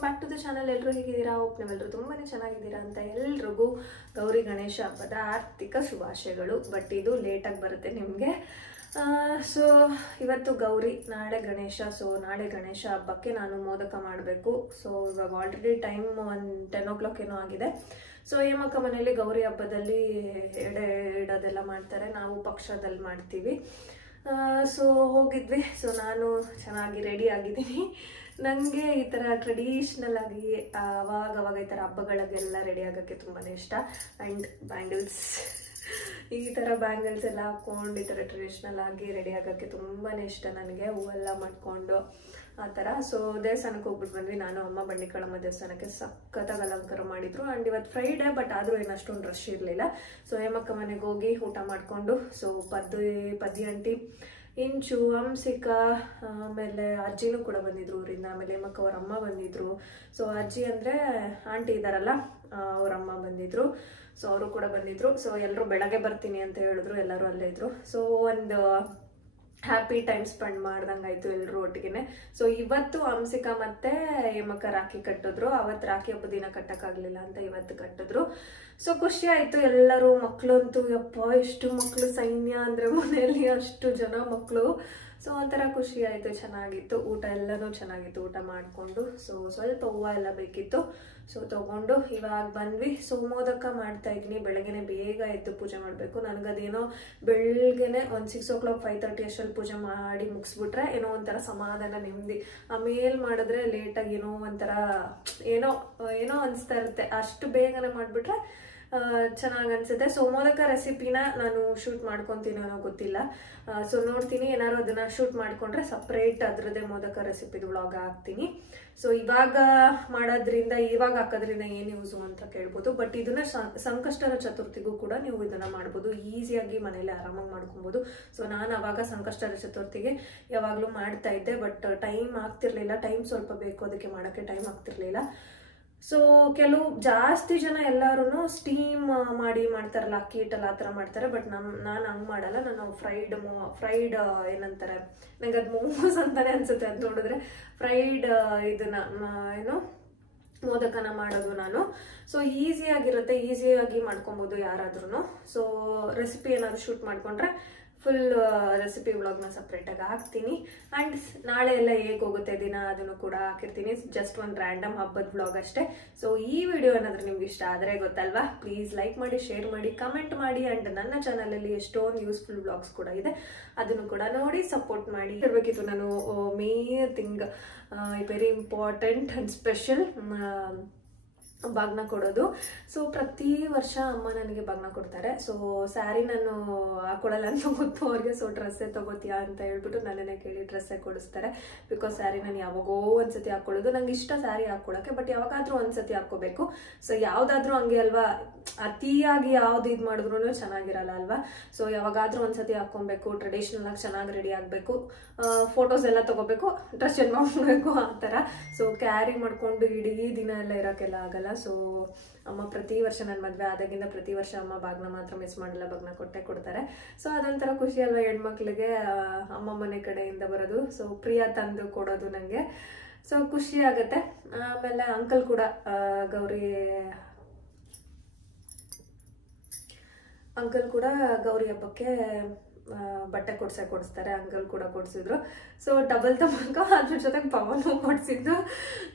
Welcome back to the channel. ಎಲ್ಲರೂ ಹೇಗಿದ್ದೀರಾ? Hope ನೀವೆಲ್ಲರೂ ತುಂಬಾ ಚೆನ್ನಾಗಿದ್ದೀರಾ ಅಂತ. ಎಲ್ರಿಗೂ ಗೌರಿ ಗಣೇಶ ಹಬ್ಬದ ಆರ್ಥಿಕ ಶುಭಾಶಯಗಳು. ಬಟ್ ಇದು ಲೇಟಾಗಿ ಬರುತ್ತೆ ನಿಮಗೆ. ಸೊ ಇವತ್ತು ಗೌರಿ, ನಾಳೆ ಗಣೇಶ. ಸೊ ನಾಳೆ ಗಣೇಶ ಹಬ್ಬಕ್ಕೆ ನಾನು ಮೋದಕ ಮಾಡಬೇಕು. ಸೊ ಇವಾಗ ಆಲ್ರೆಡಿ ಟೈಮ್ 10 o'clock ಏನೋ ಆಗಿದೆ. ಸೊ ಹೇಮಕ್ಕ ಮನೆಯಲ್ಲಿ ಗೌರಿ ಹಬ್ಬದಲ್ಲಿ ಎಡೆ ಇಡೋದೆಲ್ಲ ಮಾಡ್ತಾರೆ, ನಾವು ಪಕ್ಷದಲ್ಲಿ ಮಾಡ್ತೀವಿ. ಸೊ ಹೋಗಿದ್ವಿ. ಸೊ ನಾನು ಚೆನ್ನಾಗಿ ರೆಡಿ ಆಗಿದ್ದೀನಿ. ನನಗೆ ಈ ಥರ ಟ್ರೆಡಿಷ್ನಲ್ ಆಗಿ ಅವಾಗ ಈ ಥರ ಹಬ್ಬಗಳಿಗೆಲ್ಲ ರೆಡಿ ಆಗೋಕ್ಕೆ ತುಂಬಾ ಇಷ್ಟ. ಆ್ಯಂಡ್ ಬ್ಯಾಂಗಲ್ಸ್, ಈ ಥರ ಬ್ಯಾಂಗಲ್ಸ್ ಎಲ್ಲ ಹಾಕ್ಕೊಂಡು ಈ ಥರ ಟ್ರೆಡಿಷ್ನಲ್ ಆಗಿ ರೆಡಿ ಆಗೋಕ್ಕೆ ತುಂಬಾ ಇಷ್ಟ ನನಗೆ. ಹೂವೆಲ್ಲ ಮಾಡಿಕೊಂಡು ಆ ಥರ. ಸೊ ದೇವಸ್ಥಾನಕ್ಕೆ ಹೋಗ್ಬಿಟ್ಟು ಬಂದ್ವಿ. ನಾನು ಅಮ್ಮ ಬಂಡಿಕಳಮ್ಮ ದೇವಸ್ಥಾನಕ್ಕೆ ಸಖತ್ತಾಗಿ ಅಲಂಕಾರ ಮಾಡಿದ್ರು. ಆ್ಯಂಡ್ ಇವತ್ತು ಫ್ರೈಡೇ, ಬಟ್ ಆದರೂ ಏನು ಅಷ್ಟೊಂದು ರಶ್ ಇರಲಿಲ್ಲ. ಸೊ ಹೇಮಕ್ಕ ಮನೆಗೆ ಹೋಗಿ ಊಟ ಮಾಡಿಕೊಂಡು, ಸೊ ಪದ್ದಿ ಆಂಟಿ, ಇಂಚು, ಹಂಸಿಕಾ, ಆಮೇಲೆ ಅಜ್ಜಿನೂ ಕೂಡ ಬಂದಿದ್ರು ಊರಿಂದ. ಆಮೇಲೆ ಹೇಮಕ್ಕ ಅವ್ರ ಅಮ್ಮ ಬಂದಿದ್ರು. ಸೊ ಅಜ್ಜಿ ಅಂದರೆ ಆಂಟಿ ಇದ್ದಾರಲ್ಲ, ಅವರಮ್ಮ ಬಂದಿದ್ರು. ಸೊ ಅವರು ಕೂಡ ಬಂದಿದ್ರು. ಸೊ ಎಲ್ಲರೂ ಬೆಳಗ್ಗೆ ಬರ್ತೀನಿ ಅಂತ ಹೇಳಿದ್ರು, ಎಲ್ಲರೂ ಅಲ್ಲೇ ಇದ್ರು. ಸೊ ಒಂದು ಹ್ಯಾಪಿ ಟೈಮ್ ಸ್ಪೆಂಡ್ ಮಾಡ್ದಂಗಾಯ್ತು ಎಲ್ಲರೂ ಒಟ್ಟಿಗೆ. ಸೊ ಇವತ್ತು ಹಂಸಿಕಾ ಮತ್ತೆ ಹೇಮಕ್ಕ ರಾಖಿ ಕಟ್ಟಿದ್ರು. ಅವತ್ತು ರಾಖಿ ಹಬ್ಬದ ದಿನ ಕಟ್ಟಕ್ಕಾಗ್ಲಿಲ್ಲ ಅಂತ ಇವತ್ತು ಕಟ್ಟಿದ್ರು. ಸೊ ಖುಷಿ ಆಯ್ತು. ಎಲ್ಲರೂ ಮಕ್ಕಳು ಅಂತೂ ಯಪ್ಪ ಎಷ್ಟು ಮಕ್ಕಳು, ಸೈನ್ಯ ಅಂದ್ರೆ ಮನೆಯಲ್ಲಿ ಅಷ್ಟು ಜನ ಮಕ್ಕಳು. ಸೊ ಒಂಥರ ಖುಷಿ ಆಯ್ತು, ಚೆನ್ನಾಗಿತ್ತು. ಊಟ ಎಲ್ಲನೂ ಚೆನ್ನಾಗಿತ್ತು. ಊಟ ಮಾಡಿಕೊಂಡು ಸೊ ಸ್ವಲ್ಪ ಹೂವು ಎಲ್ಲ ಬೇಕಿತ್ತು. ಸೊ ತಗೊಂಡು ಇವಾಗ ಬಂದ್ವಿ. ಸೊ ಮೋದಕ ಮಾಡ್ತಾ ಇದ್ದೀನಿ. ಬೆಳಗ್ಗೆನೆ ಬೇಗ ಎದ್ದು ಪೂಜೆ ಮಾಡಬೇಕು. ನನಗದೇನೋ ಬೆಳಗ್ಗೆನೆ ಒಂದು 6 o'clock 5:30 ಅಷ್ಟರಲ್ಲಿ ಪೂಜೆ ಮಾಡಿ ಮುಗಿಸ್ಬಿಟ್ರೆ ಏನೋ ಒಂಥರ ಸಮಾಧಾನ, ನೆಮ್ಮದಿ. ಆಮೇಲೆ ಮಾಡಿದ್ರೆ ಲೇಟಾಗಿ ಏನೋ ಒಂಥರ ಏನೋ ಅನಿಸ್ತಾ ಇರುತ್ತೆ. ಅಷ್ಟು ಬೇಗನೆ ಮಾಡಿಬಿಟ್ರೆ ಚೆನ್ನಾಗಿ ಅನ್ಸುತ್ತೆ. ಸೊ ಮೋದಕ ರೆಸಿಪಿನ ನಾನು ಶೂಟ್ ಮಾಡ್ಕೊತೀನಿ ಅನ್ನೋ ಗೊತ್ತಿಲ್ಲ. ಸೊ ನೋಡ್ತೀನಿ, ಏನಾದ್ರು ಅದನ್ನ ಶೂಟ್ ಮಾಡ್ಕೊಂಡ್ರೆ ಸಪ್ರೇಟ್ ಅದರದ್ದೇ ಮೋದಕ ರೆಸಿಪಿದು ವ್ಲಾಗ್ ಹಾಕ್ತೀನಿ. ಸೊ ಇವಾಗ ಮಾಡೋದ್ರಿಂದ, ಇವಾಗ ಹಾಕೋದ್ರಿಂದ ಏನು ಯೂಸು ಅಂತ ಕೇಳ್ಬೋದು. ಬಟ್ ಇದನ್ನ ಸಂಕಷ್ಟರ ಚತುರ್ಥಿಗೂ ಕೂಡ ನೀವು ಇದನ್ನ ಮಾಡ್ಬೋದು. ಈಸಿಯಾಗಿ ಮನೇಲಿ ಆರಾಮಾಗಿ ಮಾಡ್ಕೊಬೋದು. ಸೊ ನಾನು ಅವಾಗ ಸಂಕಷ್ಟರ ಚತುರ್ಥಿಗೆ ಯಾವಾಗಲೂ ಮಾಡ್ತಾ ಇದ್ದೆ. ಬಟ್ ಟೈಮ್ ಆಗ್ತಿರ್ಲಿಲ್ಲ. ಟೈಮ್ ಸ್ವಲ್ಪ ಬೇಕು ಅದಕ್ಕೆ, ಮಾಡೋಕ್ಕೆ ಟೈಮ್ ಆಗ್ತಿರ್ಲಿಲ್ಲ. ಸೊ ಕೆಲವು ಜಾಸ್ತಿ ಜನ ಎಲ್ಲರೂ ಸ್ಟೀಮ್ ಮಾಡಿ ಮಾಡ್ತಾರಲ್ಲ, ಅಕ್ಕಿ ಹಿಟ್ಟಲ್ಲಿ ಆ ಥರ ಮಾಡ್ತಾರೆ. ಬಟ್ ನಾನು ಹಂಗೆ ಮಾಡಲ್ಲ. ನಾನು ಫ್ರೈಡ್ ಏನಂತಾರೆ, ನಂಗೆ ಅದು ಮೋಮೋಸ್ ಅಂತಾನೆ ಅನ್ಸುತ್ತೆ ಅದು ನೋಡಿದ್ರೆ. ಫ್ರೈಡ್ ಇದನ್ನ ಏನು ಮೋದಕನ ಮಾಡೋದು ನಾನು. ಸೊ ಈಸಿಯಾಗಿರುತ್ತೆ, ಈಸಿಯಾಗಿ ಮಾಡ್ಕೊಬೋದು ಯಾರಾದ್ರೂ. ಸೊ ರೆಸಿಪಿ ಏನಾದ್ರು ಶೂಟ್ ಮಾಡ್ಕೊಂಡ್ರೆ ಫುಲ್ ರೆಸಿಪಿ ವ್ಲಾಗ್ನ ಸಪ್ರೇಟಾಗಿ ಹಾಕ್ತೀನಿ. ಆ್ಯಂಡ್ ನಾಳೆ ಎಲ್ಲ ಹೇಗೆ ಹೋಗುತ್ತೆ ದಿನ ಅದನ್ನು ಕೂಡ ಹಾಕಿರ್ತೀನಿ. ಜಸ್ಟ್ ಒಂದು ರ್ಯಾಂಡಮ್ ಹಬ್ಬದ ವ್ಲಾಗ್ ಅಷ್ಟೇ. ಸೊ ಈ ವಿಡಿಯೋ ಏನಾದರೂ ನಿಮ್ಗೆ ಇಷ್ಟ ಆದರೆ ಗೊತ್ತಲ್ವಾ, ಪ್ಲೀಸ್ ಲೈಕ್ ಮಾಡಿ, ಶೇರ್ ಮಾಡಿ, ಕಮೆಂಟ್ ಮಾಡಿ. ಆ್ಯಂಡ್ ನನ್ನ ಚಾನಲಲ್ಲಿ ಎಷ್ಟೊಂದು ಯೂಸ್ಫುಲ್ ವ್ಲಾಗ್ಸ್ ಕೂಡ ಇದೆ, ಅದನ್ನು ಕೂಡ ನೋಡಿ ಸಪೋರ್ಟ್ ಮಾಡಿ. ಇರಬೇಕಿತ್ತು ನಾನು main thing, very important and special, ಬಾಗ್ನ ಕೊಡೋದು. ಸೊ ಪ್ರತಿ ವರ್ಷ ಅಮ್ಮ ನನಗೆ ಬಾಗ್ನ ಕೊಡ್ತಾರೆ. ಸೊ ಸ್ಯಾರಿ ನಾನು ಹಾಕೊಳ್ಳಲ್ಲ ಅಂತ ಗೊತ್ತು ಅವ್ರಿಗೆ. ಸೊ ಡ್ರೆಸ್ಸೇ ತಗೋತೀಯಾ ಅಂತ ಹೇಳ್ಬಿಟ್ಟು ನನ್ನನ್ನೇ ಕೇಳಿ ಡ್ರೆಸ್ಸೇ ಕೊಡಿಸ್ತಾರೆ. ಬಿಕಾಸ್ ಸ್ಯಾರಿ ನಾನು ಯಾವಾಗೋ ಒಂದ್ಸತಿ ಹಾಕೊಳ್ಳೋದು. ನಂಗೆ ಇಷ್ಟ ಸ್ಯಾರಿ ಹಾಕೊಳ್ಳೋಕ್ಕೆ, ಬಟ್ ಯಾವಾಗಾದ್ರೂ ಒಂದ್ಸತಿ ಹಾಕೋಬೇಕು. ಸೊ ಯಾವ್ದಾದ್ರೂ ಹಂಗೆ ಅಲ್ವಾ, ಅತಿಯಾಗಿ ಯಾವ್ದು ಇದು ಮಾಡಿದ್ರು ಚೆನ್ನಾಗಿರಲ್ಲ ಅಲ್ವಾ. ಸೊ ಯಾವಾಗಾದ್ರೂ ಒಂದ್ಸತಿ ಹಾಕೊಬೇಕು, ಟ್ರೆಡಿಷನಲ್ ಆಗಿ ಚೆನ್ನಾಗಿ ರೆಡಿ ಆಗಬೇಕು, ಫೋಟೋಸ್ ಎಲ್ಲ ತಗೋಬೇಕು, ಡ್ರೆಸ್ ಚೇಂಜ್ ಮಾಡ್ಬೇಕು ಆ ಥರ. ಸೊ ಕ್ಯಾರಿ ಮಾಡ್ಕೊಂಡು ಇಡೀ ದಿನ ಎಲ್ಲ ಇರೋಕ್ಕೆಲ್ಲ ಆಗಲ್ಲ. ಸೊ ಅಮ್ಮ ಪ್ರತಿ ವರ್ಷ ನನ್ನ ಮದುವೆ ಆದಾಗಿಂದ ಪ್ರತಿ ವರ್ಷ ಅಮ್ಮ ಬಾಗ್ನ ಮಾತ್ರ ಮಿಸ್ ಮಾಡಲ್ಲ, ಬಾಗ್ನ ಕೊಟ್ಟೆ ಕೊಡ್ತಾರೆ. ಸೊ ಅದೊಂಥರ ಖುಷಿ ಅಲ್ವಾ ಹೆಣ್ಮಕ್ಳಿಗೆ ಅಮ್ಮ ಮನೆ ಕಡೆಯಿಂದ ಬರೋದು. ಸೊ ಪ್ರಿಯ ತಂದು ಕೊಡೋದು ನನಗೆ. ಸೊ ಖುಷಿ ಆಗುತ್ತೆ. ಆಮೇಲೆ ಅಂಕಲ್ ಕೂಡ ಗೌರಿ ಹಬ್ಬಕ್ಕೆ ಬಟ್ಟೆ ಕೊಡಿಸ್ತಾರೆ. ಅಂಕಲ್ ಕೂಡ ಕೊಡಿಸಿದ್ರು. ಸೊ ಡಬಲ್ ತಮ್ಮಕ್ಕ, ಅದ್ರ ಜೊತೆಗೆ ಪವನು ಕೊಡಿಸಿದ್ದು.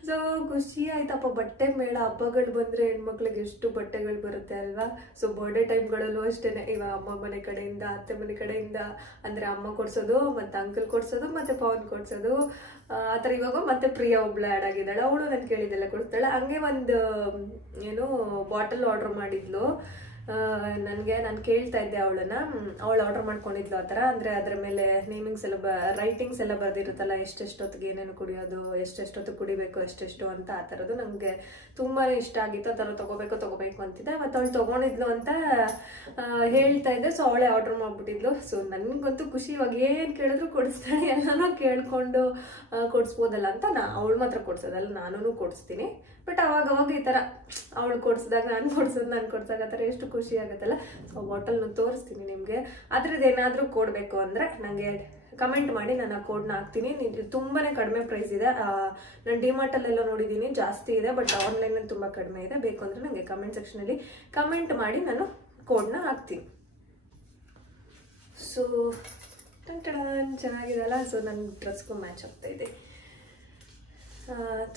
ಸೊ ಖುಷಿ ಆಯ್ತಪ್ಪ. ಬಟ್ಟೆ ಮೇಳ, ಹಬ್ಬಗಳು ಬಂದರೆ ಹೆಣ್ಮಕ್ಳಿಗೆ ಎಷ್ಟು ಬಟ್ಟೆಗಳು ಬರುತ್ತೆ ಅಲ್ವಾ. ಸೊ ಬರ್ಡೇ ಟೈಮ್ಗಳಲ್ಲೂ ಅಷ್ಟೇ, ಇವಾಗ ಅಮ್ಮ ಮನೆ ಕಡೆಯಿಂದ, ಅತ್ತೆ ಮನೆ ಕಡೆಯಿಂದ ಅಂದರೆ ಅಮ್ಮ ಕೊಡಿಸೋದು, ಮತ್ತು ಅಂಕಲ್ ಕೊಡಿಸೋದು, ಮತ್ತು ಪವನ್ ಕೊಡಿಸೋದು ಆ ಥರ. ಇವಾಗ ಮತ್ತೆ ಪ್ರಿಯ ಒಬ್ಳು ಆ್ಯಡ್ ಆಗಿದ್ದಾಳೆ. ಅವಳು ನಾನು ಕೇಳಿದ್ದೆಲ್ಲ ಕೊಡಿಸ್ತಾಳೆ. ಹಂಗೆ ಒಂದು ಏನು ಬಾಟಲ್ ಆರ್ಡರ್ ಮಾಡಿದ್ಲು ನನಗೆ. ನಾನು ಕೇಳ್ತಾ ಇದ್ದೆ ಅವಳನ್ನ, ಅವಳು ಆರ್ಡರ್ ಮಾಡ್ಕೊಂಡಿದ್ಲು ಆ ಥರ. ಅಂದರೆ ಅದರ ಮೇಲೆ ನೇಮಿಂಗ್ಸ್ ಎಲ್ಲ ರೈಟಿಂಗ್ಸ್ ಎಲ್ಲ ಬರೆದಿರುತ್ತಲ್ಲ, ಎಷ್ಟೆಷ್ಟೊತ್ತಿಗೆ ಏನೇನು ಕುಡಿಯೋದು, ಎಷ್ಟೆಷ್ಟೊತ್ತು ಕುಡಿಬೇಕು, ಎಷ್ಟೆಷ್ಟು ಅಂತ. ಆ ಥರದ್ದು ನನಗೆ ತುಂಬಾ ಇಷ್ಟ ಆಗಿತ್ತು. ಆ ಥರ ತಗೋಬೇಕು ಅಂತಿದ್ದೆ. ಮತ್ತು ಅವಳು ತೊಗೊಂಡಿದ್ಲು ಅಂತ ಹೇಳ್ತಾ ಇದ್ದೆ. ಸೊ ಅವಳೇ ಆರ್ಡರ್ ಮಾಡ್ಬಿಟ್ಟಿದ್ಲು. ಸೊ ನನಗಂತೂ ಖುಷಿ. ಇವಾಗ ಏನು ಕೇಳಿದ್ರು ಕೊಡಿಸ್ತಾಳೆ, ಎಲ್ಲನೂ ಕೇಳ್ಕೊಂಡು ಕೊಡಿಸ್ಬೋದಲ್ಲ ಅಂತ. ಅವಳು ಮಾತ್ರ ಕೊಡ್ಸೋದಲ್ಲ, ನಾನು ಕೊಡಿಸ್ತೀನಿ. ಬಟ್ ಅವಾಗ ಈ ಥರ ಅವಳು ಕೊಡಿಸಿದಾಗ ನಾನು ಕೊಡ್ಸಾಗ ಆ ಥರ ಎಷ್ಟು ಖುಷಿ ಆಗುತ್ತಲ್ಲ. ಸೊ ಬಾಟಲ್ನ ತೋರಿಸ್ತೀನಿ ನಿಮಗೆ. ಅದ್ರದ್ದು ಏನಾದರೂ ಕೊಡಬೇಕು ಅಂದರೆ ನನಗೆ ಕಮೆಂಟ್ ಮಾಡಿ ನಾನು ಆ ಕೋಡ್ನ ಹಾಕ್ತೀನಿ. ತುಂಬಾ ಕಡಿಮೆ ಪ್ರೈಸ್ ಇದೆ. ನಾನು ಡಿಮಾರ್ಟಲ್ಲೆಲ್ಲ ನೋಡಿದ್ದೀನಿ ಜಾಸ್ತಿ ಇದೆ, ಬಟ್ ಆನ್ಲೈನಲ್ಲಿ ತುಂಬ ಕಡಿಮೆ ಇದೆ. ಬೇಕು ಅಂದರೆ ನನಗೆ ಕಮೆಂಟ್ ಸೆಕ್ಷನಲ್ಲಿ ಕಮೆಂಟ್ ಮಾಡಿ ನಾನು ಕೋಡ್ನ ಹಾಕ್ತೀನಿ. ಸೊ ಚೆನ್ನಾಗಿದೆ ಅಲ್ಲ. ಸೊ ನನ್ನ ಡ್ರೆಸ್ಗೂ ಮ್ಯಾಚ್ ಆಗ್ತಾ ಇದೆ.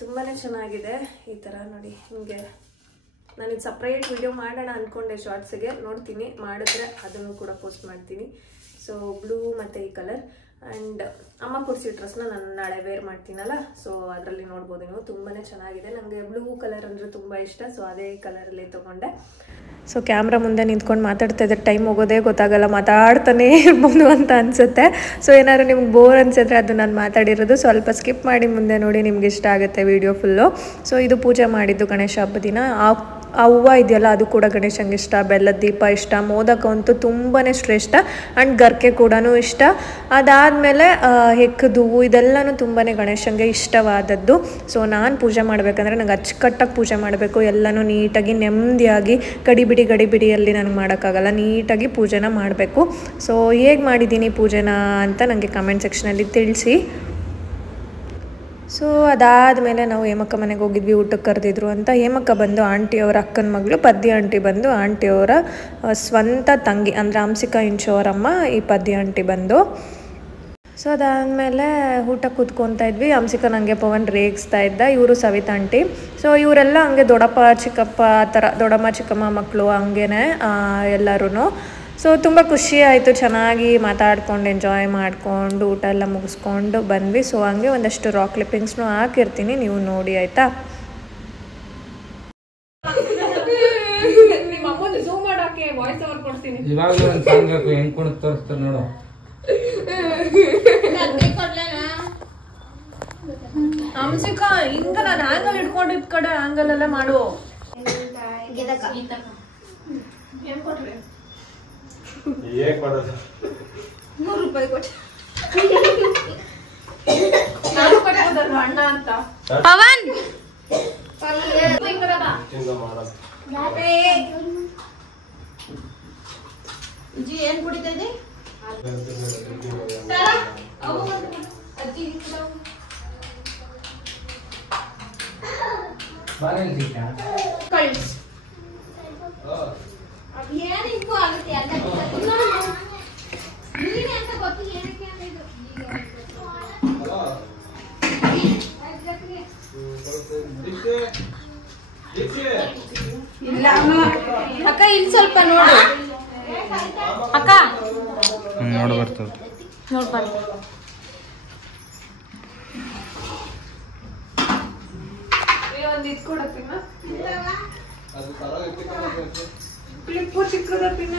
ತುಂಬಾ ಚೆನ್ನಾಗಿದೆ. ಈ ಥರ ನೋಡಿ ನಿಮಗೆ ನಾನು ಇದು ಸಪ್ರೇಟ್ ವಿಡಿಯೋ ಮಾಡೋಣ ಅಂದ್ಕೊಂಡೆ ಶಾರ್ಟ್ಸಿಗೆ. ನೋಡ್ತೀನಿ, ಮಾಡಿದ್ರೆ ಅದನ್ನು ಕೂಡ ಪೋಸ್ಟ್ ಮಾಡ್ತೀನಿ. ಸೊ ಬ್ಲೂ ಮತ್ತು ಈ ಕಲರ್ ಆ್ಯಂಡ್ ಅಮ್ಮ ಕೊಡಿಸಿ ಡ್ರೆಸ್ನ ನಾನು ನಾಳೆ ವೇರ್ ಮಾಡ್ತೀನಲ್ಲ, ಸೊ ಅದರಲ್ಲಿ ನೋಡ್ಬೋದು ನೀವು. ತುಂಬಾ ಚೆನ್ನಾಗಿದೆ. ನನಗೆ ಬ್ಲೂ ಕಲರ್ ಅಂದರೆ ತುಂಬ ಇಷ್ಟ. ಸೊ ಅದೇ ಕಲರಲ್ಲಿ ತೊಗೊಂಡೆ. ಸೊ ಕ್ಯಾಮ್ರಾ ಮುಂದೆ ನಿಂತ್ಕೊಂಡು ಮಾತಾಡ್ತಾ ಇದ್ದರೆ ಟೈಮ್ ಹೋಗೋದೇ ಗೊತ್ತಾಗಲ್ಲ, ಮಾತಾಡ್ತಾನೇ ಇರ್ಬೋದು ಅಂತ ಅನಿಸುತ್ತೆ. ಸೊ ಏನಾದ್ರು ನಿಮ್ಗೆ ಬೋರ್ ಅನಿಸಿದ್ರೆ ಅದು ನಾನು ಮಾತಾಡಿರೋದು ಸ್ವಲ್ಪ ಸ್ಕಿಪ್ ಮಾಡಿ ಮುಂದೆ ನೋಡಿ, ನಿಮ್ಗೆ ಇಷ್ಟ ಆಗುತ್ತೆ ವಿಡಿಯೋ ಫುಲ್ಲು. ಸೊ ಇದು ಪೂಜೆ ಮಾಡಿದ್ದು ಗಣೇಶ ಹಬ್ಬದ ದಿನ. ಆ ಹೂವು ಇದೆಯಲ್ಲ ಅದು ಕೂಡ ಗಣೇಶಂಗೆ ಇಷ್ಟ. ಬೆಲ್ಲದ ದೀಪ ಇಷ್ಟ. ಮೋದಕ ಅಂತೂ ತುಂಬಾ ಶ್ರೇಷ್ಠ. ಆ್ಯಂಡ್ ಗರ್ಕೆ ಕೂಡ ಇಷ್ಟ. ಅದಾದಮೇಲೆ ಹೆಕ್ಕದು ಹೂವು ಇದೆಲ್ಲನೂ ತುಂಬಾ ಗಣೇಶಂಗೆ ಇಷ್ಟವಾದದ್ದು. ಸೊ ನಾನು ಪೂಜೆ ಮಾಡಬೇಕಂದ್ರೆ ನಂಗೆ ಅಚ್ಚುಕಟ್ಟಾಗಿ ಪೂಜೆ ಮಾಡಬೇಕು. ಎಲ್ಲನೂ ನೀಟಾಗಿ ನೆಮ್ಮದಿಯಾಗಿ ಗಡಿಬಿಡಿಯಲ್ಲಿ ನನಗೆ ಮಾಡೋಕ್ಕಾಗಲ್ಲ. ನೀಟಾಗಿ ಪೂಜೆನ ಮಾಡಬೇಕು. ಸೊ ಹೇಗೆ ಮಾಡಿದ್ದೀನಿ ಪೂಜೆನ ಅಂತ ನನಗೆ ಕಮೆಂಟ್ ಸೆಕ್ಷನಲ್ಲಿ ತಿಳಿಸಿ. ಸೊ ಅದಾದಮೇಲೆ ನಾವು ಹೇಮಕ್ಕ ಮನೆಗೆ ಹೋಗಿದ್ವಿ, ಊಟಕ್ಕೆ ಕರೆದಿದ್ರು ಅಂತ. ಹೇಮಕ್ಕ ಬಂದು ಆಂಟಿಯವರ ಅಕ್ಕನ ಮಗಳು, ಪದ್ಯ ಆಂಟಿ ಬಂದು ಆಂಟಿಯವರ ಸ್ವಂತ ತಂಗಿ, ಅಂದರೆ ಹಂಸಿಕಾ ಇಂಚೋರಮ್ಮ ಈ ಪದ್ಯ ಆಂಟಿ ಬಂದು. ಸೊ ಅದಾದಮೇಲೆ ಊಟ ಕೂತ್ಕೊತಾ ಇದ್ವಿ. ಹಂಸಿಕಾ ನನಗೆ ಪವನ್ ರೇಗಿಸ್ತಾ ಇದ್ದ. ಇವರು ಸವಿತಾ ಆಂಟಿ. ಸೊ ಇವರೆಲ್ಲ ಹಂಗೆ ದೊಡ್ಡಪ್ಪ ಚಿಕ್ಕಪ್ಪ ಆ ಥರ, ದೊಡ್ಡಮ್ಮ ಚಿಕ್ಕಮ್ಮ ಮಕ್ಕಳು ಹಂಗೇನೆ ಎಲ್ಲರೂ. ಸೊ ತುಂಬ ಖುಷಿ ಆಯಿತು. ಚೆನ್ನಾಗಿ ಮಾತಾಡ್ಕೊಂಡು ಎಂಜಾಯ್ ಮಾಡಿಕೊಂಡು ಊಟ ಎಲ್ಲ ಮುಗಿಸ್ಕೊಂಡು ಬಂದ್ವಿ. ಸೊ ಹಂಗೆ ಒಂದಷ್ಟು ರಾಕ್ ಕ್ಲಿಪ್ಪಿಂಗ್ಸ್ನು ಹಾಕಿರ್ತೀನಿ, ನೀವು ನೋಡಿ ಆಯಿತಾ. ಹಂಸಿಕಾ ಹಿಂಗ ನಾನು ಆಂಗಲ್ ಇಟ್ಕೊಂಡಿದ್ ಕಡೆ ಆಂಗಲ್ ಎಲ್ಲ ಮಾಡು. ಏನ್ ಕೊಟ್ರಿ? 100 ರೂಪಾಯಿ ಕೊಟ್ಟು ನಾನು ಕೊಟ್ಟೋದಲ್ವ ಅಣ್ಣ ಅಂತ. ಪವನ್ ಜಿ ಏನ್ ಕುಡಿತಾ ಇದೆ? ಏನಿಗೂ ಆಗುತ್ತೆ ಎಲ್ಲ ನೀನೇ ಅಂತ ಗೊತ್ತು. ಏನಕ್ಕೆ ಇಲ್ಲ ಅಕ್ಕ, ಇಲ್ಲಿ ಸ್ವಲ್ಪ ನೋಡು ಅಕ್ಕ, ನೋಡ್ ಬರ್ತದೆ ಒಂದು ಇದು ಕೊಡಪ್ಪಿನ ಕ್ಲಿಪ್ಪು ಚಿಕ್ಕದ ಪಿನ್ನ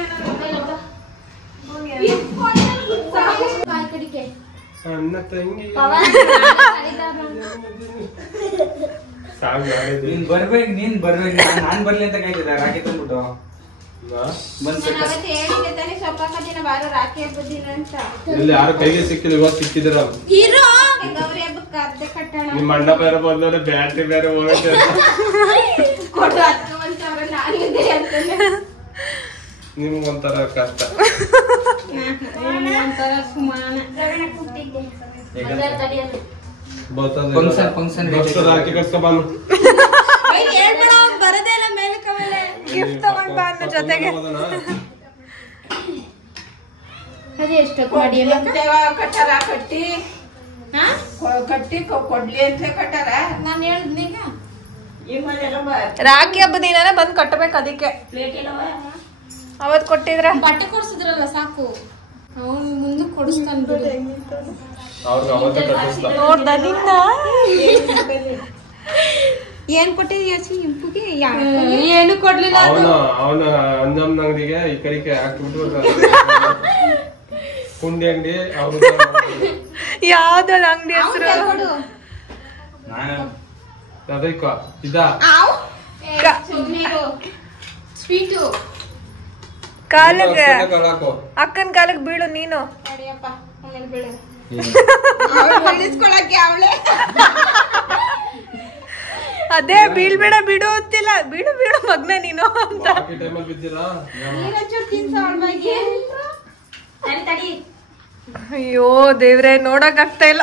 ನೀನ್ ಬರ್ಬೇಕು ನಾನ್ ಬರ್ಲಿ ಅಂತ ಕಾಯ್ತಿದ್ದ. ರಾಖಿ ತಂದ್ಬಿಟ್ಟು ಯಾರು ಕೈಗೆ ಸಿಕ್ಕಿಲ್ಲ, ಇವಾಗ ಸಿಕ್ಕಿದ್ರ ನಿಮ್ ಮಂಡಪ ಬೇರೆ ಬಂದವ್ರೆ, ಬ್ಯಾಟ್ರಿ ಬೇರೆ ಹೋಗಕ್ಕೆ ನಿಮ್ಗೊಂಥರ ಕಷ್ಟ. ರಾಖಿ ಕಟ್ಸ್ಕೊಬಾನು ಗಿಫ್ಟ್ ತಗೊಂಡ್ ಬಾ ಅನ್ನೋ ಜೊತೆಗೆ ಕೊಡ್ಲಿ ಅಂತ ಕಟ್ಟಾರ. ನಾನು ಹೇಳಿದ್ನೀಗ ರಾಖಿ ಹಬ್ಬದ ದಿನ ಬಂದ್ ಕಟ್ಟಬೇಕು. ಅದಕ್ಕೆ ಅವತ್ ಕೊಟ್ಟಿದ್ರ ಬಟ್ಟೆ ಕೊಡ್ಸಿದ್ರಲ್ಲ ಸಾಕು, ಅವ್ನು ಮುಂದೆ ಕೊಡಿಸ್ತಾನ. ನೋಡ್ದ ನಿನ್ನ ಏನ್ ಕೊಟ್ಟಿದ್ಯಾ ಇಂಪುಗೆ? ಏನು ಕೊಡ್ಲಿಲ್ಲ. ಅವನ ಅಂಜಮ್ ಅಂಗಡಿಗೆ ಈ ಕಡೆಗೆ ಹಾಕ್ಬಿಟ್ಟು ಕುಂಡಿ ಅಂಗಡಿ ಯಾವ್ದಲ್ಲ ಅಂಗಡಿ ಹೆಸರು ಅದಕ್ಕ ಇದ ಸ್ವೀಟು ಕಾಲಿಗೆ ಅಕ್ಕನ ಕಾಲಿಗೆ ಬೀಳು ನೀನು. ಅದೇ ಬೀಳ್ಬೇಡ ಬಿಡು ಅಂತಿಲ್ಲ, ಬಿಡು ಬಿಡು ಮಗ್ನ ನೀನು ಅಂತ. ಅಯ್ಯೋ ದೇವ್ರೆ ನೋಡಕ್ ಆಗ್ತಾ ಇಲ್ಲ.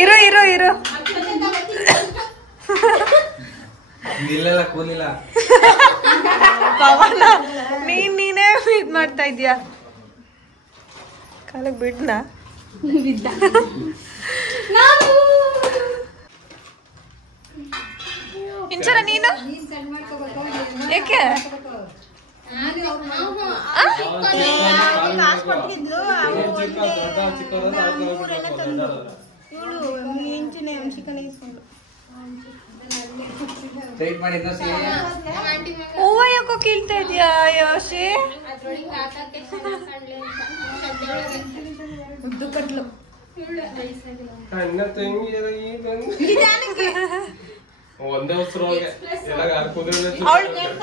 ಇರು ಇರು ಇರು. ಇಲ್ಲೆಲ್ಲ ಕೂಲಿಲ್ಲ. ಪವನ ನೀನೇ ಇದ್ ಮಾಡ್ತಾ ಇದ್ಯಾ. ಕಾಲಕ್ ಬಿಡ್ನಾ ಇಂಚರ ನೀನು ಯಾಕೆ ಹೂವ ಯಾಕೋ ಕೀಳ್ತಾ ಇದೀಯಾ ಯೋಶಿ? ಉದ್ದು ಕಟ್ಲು ಒಂದೇ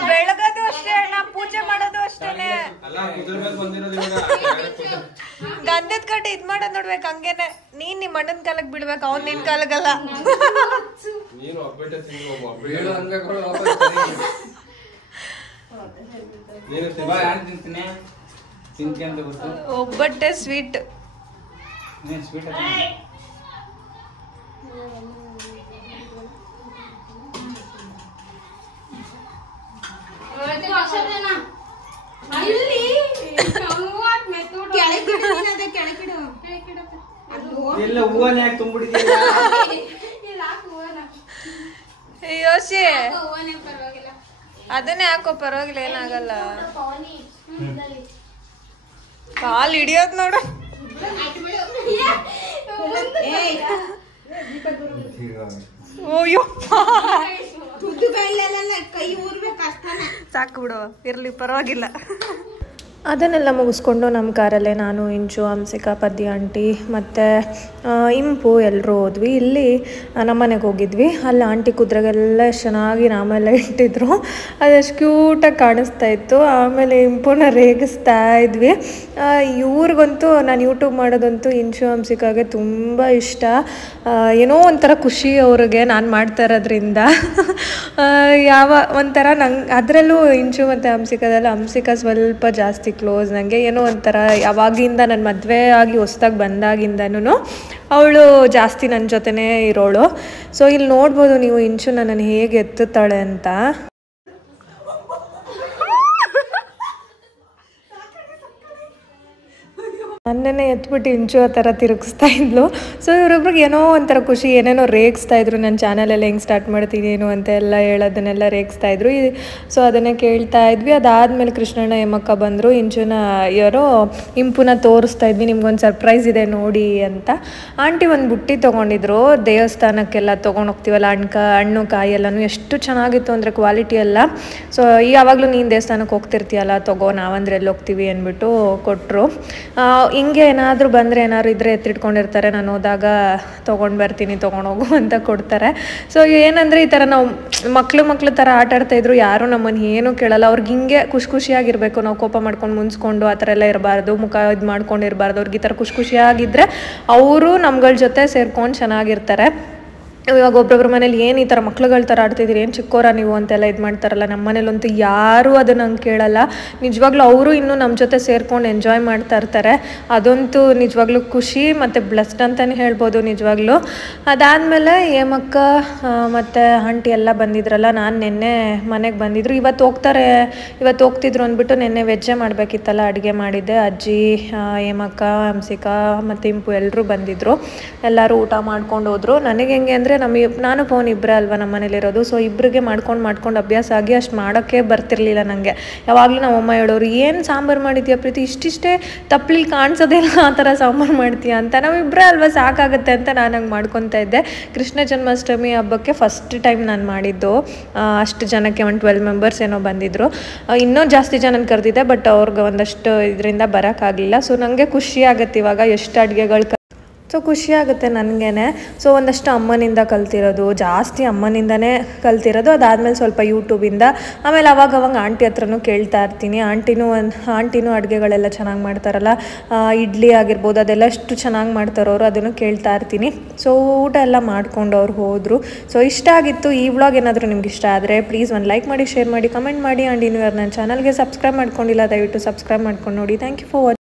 ಬೆಳಗದು ಅಷ್ಟೇ ಅಣ್ಣ, ಪೂಜೆ ಮಾಡೋದು ಅಷ್ಟೇನೆ. ಗಂಧದ ಕಡ್ಡಿ ಇದ್ ಮಾಡೋದ್ ನೋಡ್ಬೇಕು ಹಂಗೇನೆ. ನೀನ್ ನಿಮ್ ಅಣ್ಣನ್ ಕಾಲಕ್ ಬಿಡ್ಬೇಕು, ಅವ್ನ್ ನಿನ್ ಕಾಲಗಲ್ಲ. ಒಬ್ಬಟ್ಟೆ ಸ್ವೀಟ್. ಎಲ್ಲ ಹೂವನ್ನ ಯಾಕೆ ತುಂಬಿಡಿದೀಯ? ಯೋಶಿ ಅದನ್ನೇ ಹಾಕೋ, ಪರವಾಗಿಲ್ಲ, ಏನಾಗಲ್ಲ. ಕಾಲ್ ಹಿಡಿಯೋದ್ ನೋಡು. ಸಾಕು ಬಿಡು, ಇರ್ಲಿ ಪರವಾಗಿಲ್ಲ. ಅದನ್ನೆಲ್ಲ ಮುಗಿಸ್ಕೊಂಡು ನಮ್ಮ ಕಾರಲ್ಲೇ ನಾನು, ಇಂಚು, ಹಂಸಿಕಾ, ಪದ್ಯ ಆಂಟಿ ಮತ್ತು ಇಂಪು ಎಲ್ಲರೂ ಹೋದ್ವಿ. ಇಲ್ಲಿ ನಮ್ಮನೆಗೆ ಹೋಗಿದ್ವಿ. ಅಲ್ಲಿ ಆಂಟಿ ಕುದ್ರಾಗೆಲ್ಲ ಎಷ್ಟು ಚೆನ್ನಾಗಿ ನಾಮೆಲ್ಲ ಇಟ್ಟಿದ್ರು, ಅದಷ್ಟು ಕ್ಯೂಟಾಗಿ ಕಾಣಿಸ್ತಾ ಇತ್ತು. ಆಮೇಲೆ ಇಂಪುನ ರೇಗಿಸ್ತಾ ಇದ್ವಿ. ಇವ್ರಿಗಂತೂ ನಾನು ಯೂಟ್ಯೂಬ್ ಮಾಡೋದಂತೂ ಇಂಚು ಹಂಸಿಕಾಗೆ ತುಂಬ ಇಷ್ಟ. ಏನೋ ಒಂಥರ ಖುಷಿ ಅವ್ರಿಗೆ ನಾನು ಮಾಡ್ತಾ ಇರೋದ್ರಿಂದ. ಯಾವ ಒಂಥರ ನಂಗೆ ಅದರಲ್ಲೂ ಇಂಚು ಮತ್ತು ಹಂಸಿಕಾದಲ್ಲ, ಹಂಸಿಕಾ ಸ್ವಲ್ಪ ಜಾಸ್ತಿ ಕ್ಲೋಸ್ ನನಗೆ. ಏನೋ ಒಂಥರ ಯಾವಾಗಿಂದ ನನ್ನ ಮದುವೆ ಆಗಿ ಹೊಸ್ದಾಗಿ ಬಂದಾಗಿಂದನೂ ಅವಳು ಜಾಸ್ತಿ ನನ್ನ ಜೊತೆನೇ ಇರೋಳು. ಸೊ ಇಲ್ಲಿ ನೋಡ್ಬೋದು ನೀವು ಇಂಚು ನನ್ನನ್ನು ಹೇಗೆ ಎತ್ತುತ್ತಾಳೆ ಅಂತ. ನನ್ನೇ ಎತ್ಬಿಟ್ಟು ಇಂಚು ಆ ಥರ ತಿರುಗಿಸ್ತಾ ಇದ್ಲು. ಸೊ ಇವರಿಬ್ರಿಗೆ ಏನೋ ಒಂಥರ ಖುಷಿ, ಏನೇನೋ ರೇಗಿಸ್ತಾ ಇದ್ರು. ನನ್ನ ಚಾನಲೆಲ್ಲ ಹೆಂಗೆ ಸ್ಟಾರ್ಟ್ ಮಾಡ್ತೀನಿ ಏನು ಅಂತ ಎಲ್ಲ ಹೇಳೋದನ್ನೆಲ್ಲ ರೇಗಿಸ್ತಾ ಇದ್ರು. ಸೊ ಅದನ್ನೇ ಕೇಳ್ತಾ ಇದ್ವಿ. ಅದಾದಮೇಲೆ ಕೃಷ್ಣಣ್ಣ ಹೇಮಕ್ಕ ಬಂದರು. ಇಂಚುನ ಇಂಪುನ ತೋರಿಸ್ತಾ ಇದ್ವಿ, ನಿಮ್ಗೊಂದು ಸರ್ಪ್ರೈಸ್ ಇದೆ ನೋಡಿ ಅಂತ. ಆಂಟಿ ಒಂದು ಬುಟ್ಟಿ ತೊಗೊಂಡಿದ್ರು, ದೇವಸ್ಥಾನಕ್ಕೆಲ್ಲ ತೊಗೊಂಡೋಗ್ತೀವಲ್ಲ ಹಣ್ಣು ಕಾಯಿ ಎಲ್ಲನೂ. ಎಷ್ಟು ಚೆನ್ನಾಗಿತ್ತು ಅಂದರೆ ಕ್ವಾಲಿಟಿ ಎಲ್ಲ. ಸೊ ಯಾವಾಗಲೂ ನೀನು ದೇವಸ್ಥಾನಕ್ಕೆ ಹೋಗ್ತಿರ್ತೀಯಲ್ಲ, ತಗೋ, ನಾವಂದ್ರೆ ಎಲ್ಲಿ ಹೋಗ್ತೀವಿ ಅಂದ್ಬಿಟ್ಟು ಕೊಟ್ಟರು. ಹಿಂಗೆ ಏನಾದರೂ ಬಂದರೆ ಏನಾದ್ರು ಇದ್ದರೆ ಎತ್ತಿಟ್ಕೊಂಡಿರ್ತಾರೆ, ನಾನು ಹೋದಾಗ ತೊಗೊಂಡು ಬರ್ತೀನಿ, ತೊಗೊಂಡೋಗು ಅಂತ ಕೊಡ್ತಾರೆ. ಸೊ ಏನಂದರೆ ಈ ಥರ ನಾವು ಮಕ್ಳು ಥರ ಆಟ ಆಡ್ತಾಯಿದ್ರು. ಯಾರೂ ನಮ್ಮನ್ನು ಏನೂ ಕೇಳಲ್ಲ. ಅವ್ರಿಗೆ ಹಿಂಗೆ ಖುಷಿಯಾಗಿರಬೇಕು, ನಾವು ಕೋಪ ಮಾಡ್ಕೊಂಡು ಮುನ್ಸ್ಕೊಂಡು ಆ ಥರ ಎಲ್ಲ ಇರಬಾರ್ದು, ಮುಖ ಇದು ಮಾಡ್ಕೊಂಡು ಇರಬಾರ್ದು. ಅವ್ರಿಗೆ ಈ ಥರ ಖುಷಿಯಾಗಿದ್ದರೆ ಅವರು ನಮ್ಗಳ ಜೊತೆ ಸೇರ್ಕೊಂಡು ಚೆನ್ನಾಗಿರ್ತಾರೆ. ಇವಾಗ ಒಬ್ಬೊಬ್ರ ಮನೇಲಿ ಏನು ಈ ಥರ ಮಕ್ಳುಗಳ ಥರ ಆಡ್ತಿದ್ದೀರಿ, ಏನು ಚಿಕ್ಕೋರ ನೀವು ಅಂತೆಲ್ಲ ಇದು ಮಾಡ್ತಾರಲ್ಲ. ನಮ್ಮ ಮನೇಲಂತೂ ಯಾರೂ ಅದನ್ನು ಹಂಗೆ ಕೇಳಲ್ಲ. ನಿಜವಾಗ್ಲೂ ಅವರು ಇನ್ನೂ ನಮ್ಮ ಜೊತೆ ಸೇರ್ಕೊಂಡು ಎಂಜಾಯ್ ಮಾಡ್ತಾ ಇರ್ತಾರೆ. ಅದಂತೂ ನಿಜವಾಗ್ಲೂ ಖುಷಿ ಮತ್ತು ಬ್ಲೆಸ್ಡ್ ಅಂತಲೇ ಹೇಳ್ಬೋದು ನಿಜವಾಗ್ಲೂ. ಅದಾದಮೇಲೆ ಹೇಮಕ್ಕ ಮತ್ತು ಆಂಟಿ ಎಲ್ಲ ಬಂದಿದ್ರಲ್ಲ. ನಾನು ನಿನ್ನೆ ಮನೆಗೆ ಬಂದಿದ್ರು, ಇವತ್ತು ಹೋಗ್ತಿದ್ರು ಅಂದ್ಬಿಟ್ಟು ನಿನ್ನೆ ವೆಜ್ಜೇ ಮಾಡಬೇಕಿತ್ತಲ್ಲ, ಅಡುಗೆ ಮಾಡಿದ್ದೆ. ಅಜ್ಜಿ, ಹೇಮಕ್ಕ, ಹಂಸಿಕಾ ಮತ್ತು ಇಂಪು ಎಲ್ಲರೂ ಬಂದಿದ್ದರು. ಎಲ್ಲರೂ ಊಟ ಮಾಡ್ಕೊಂಡು ಹೋದರು. ನನಗೆ ಹೆಂಗೆ ಅಂದರೆ ನಾನು ಪವನ್ ಇಬ್ಬರೇ ಅಲ್ವಾ ನಮ್ಮ ಮನೇಲಿರೋದು. ಸೊ ಇಬ್ಬರಿಗೆ ಮಾಡ್ಕೊಂಡು ಅಭ್ಯಾಸ ಆಗಿ ಅಷ್ಟು ಮಾಡೋಕ್ಕೆ ಬರ್ತಿರ್ಲಿಲ್ಲ ನನಗೆ. ಯಾವಾಗಲೂ ನಮ್ಮ ಅಮ್ಮ ಹೇಳೋರು, ಏನು ಸಾಂಬಾರು ಮಾಡಿದ್ಯಾ ಪ್ರೀತಿ, ಇಷ್ಟಿಷ್ಟೇ ತಪ್ಪಲಿ ಕಾಣಿಸೋದಿಲ್ಲ ಆ ಥರ ಸಾಂಬಾರು ಮಾಡ್ತೀಯ ಅಂತ. ನಾವಿಬ್ಬರೇ ಅಲ್ವಾ, ಸಾಕಾಗುತ್ತೆ ಅಂತ ನಾನು ಹಂಗೆ ಮಾಡ್ಕೊತಾ ಇದ್ದೆ. ಕೃಷ್ಣ ಜನ್ಮಾಷ್ಟಮಿ ಹಬ್ಬಕ್ಕೆ ಫಸ್ಟ್ ಟೈಮ್ ನಾನು ಮಾಡಿದ್ದು. ಅಷ್ಟು ಜನಕ್ಕೆ 12 ಮೆಂಬರ್ಸ್ ಏನೋ ಬಂದಿದ್ದರು. ಇನ್ನೂ ಜಾಸ್ತಿ ಜನನ ಕರೆದಿದ್ದೆ, ಬಟ್ ಅವ್ರಿಗೆ ಒಂದಷ್ಟು ಇದರಿಂದ ಬರೋಕ್ಕಾಗಲಿಲ್ಲ. ಸೊ ನನಗೆ ಖುಷಿ ಆಗುತ್ತೆ ಇವಾಗ ಎಷ್ಟು ಅಡುಗೆಗಳು ಸೊ ಖುಷಿಯಾಗುತ್ತೆ ನನಗೇನೆ. ಸೊ ಒಂದಷ್ಟು ಅಮ್ಮನಿಂದ ಕಲ್ತಿರೋದು, ಜಾಸ್ತಿ ಅಮ್ಮನಿಂದನೇ ಕಲ್ತಿರೋದು. ಅದಾದಮೇಲೆ ಸ್ವಲ್ಪ ಯೂಟ್ಯೂಬಿಂದ, ಆಮೇಲೆ ಅವಾಗ ಆಂಟಿ ಹತ್ರನೂ ಕೇಳ್ತಾ ಇರ್ತೀನಿ. ಆಂಟಿನೂ ಅಡುಗೆಗಳೆಲ್ಲ ಚೆನ್ನಾಗಿ ಮಾಡ್ತಾರಲ್ಲ, ಇಡ್ಲಿ ಆಗಿರ್ಬೋದು ಅದೆಲ್ಲ ಎಷ್ಟು ಚೆನ್ನಾಗಿ ಮಾಡ್ತಾರೋ ಅವರು, ಅದನ್ನು ಕೇಳ್ತಾ ಇರ್ತೀನಿ. ಸೊ ಊಟ ಎಲ್ಲ ಮಾಡ್ಕೊಂಡು ಅವ್ರು ಹೋದರು. ಸೊ ಇಷ್ಟ ಆಗಿತ್ತು ಈ ವ್ಲಾಗ್. ಏನಾದರೂ ನಿಮ್ಗೆ ಇಷ್ಟ ಆದರೆ ಪ್ಲೀಸ್ ಒಂದು ಲೈಕ್ ಮಾಡಿ, ಶೇರ್ ಮಾಡಿ, ಕಮೆಂಟ್ ಮಾಡಿ. ಆ್ಯಂಡ್ ಇನ್ನೂ ನನ್ನ ಚಾನಲ್ಗೆ ಸಬ್ಸ್ಕ್ರೈಬ್ ಮಾಡ್ಕೊಂಡಿಲ್ಲ ದಯವಿಟ್ಟು ಸಬ್ಸ್ಕ್ರೈಬ್ ಮಾಡ್ಕೊಂಡು ನೋಡಿ. Thank you for watching.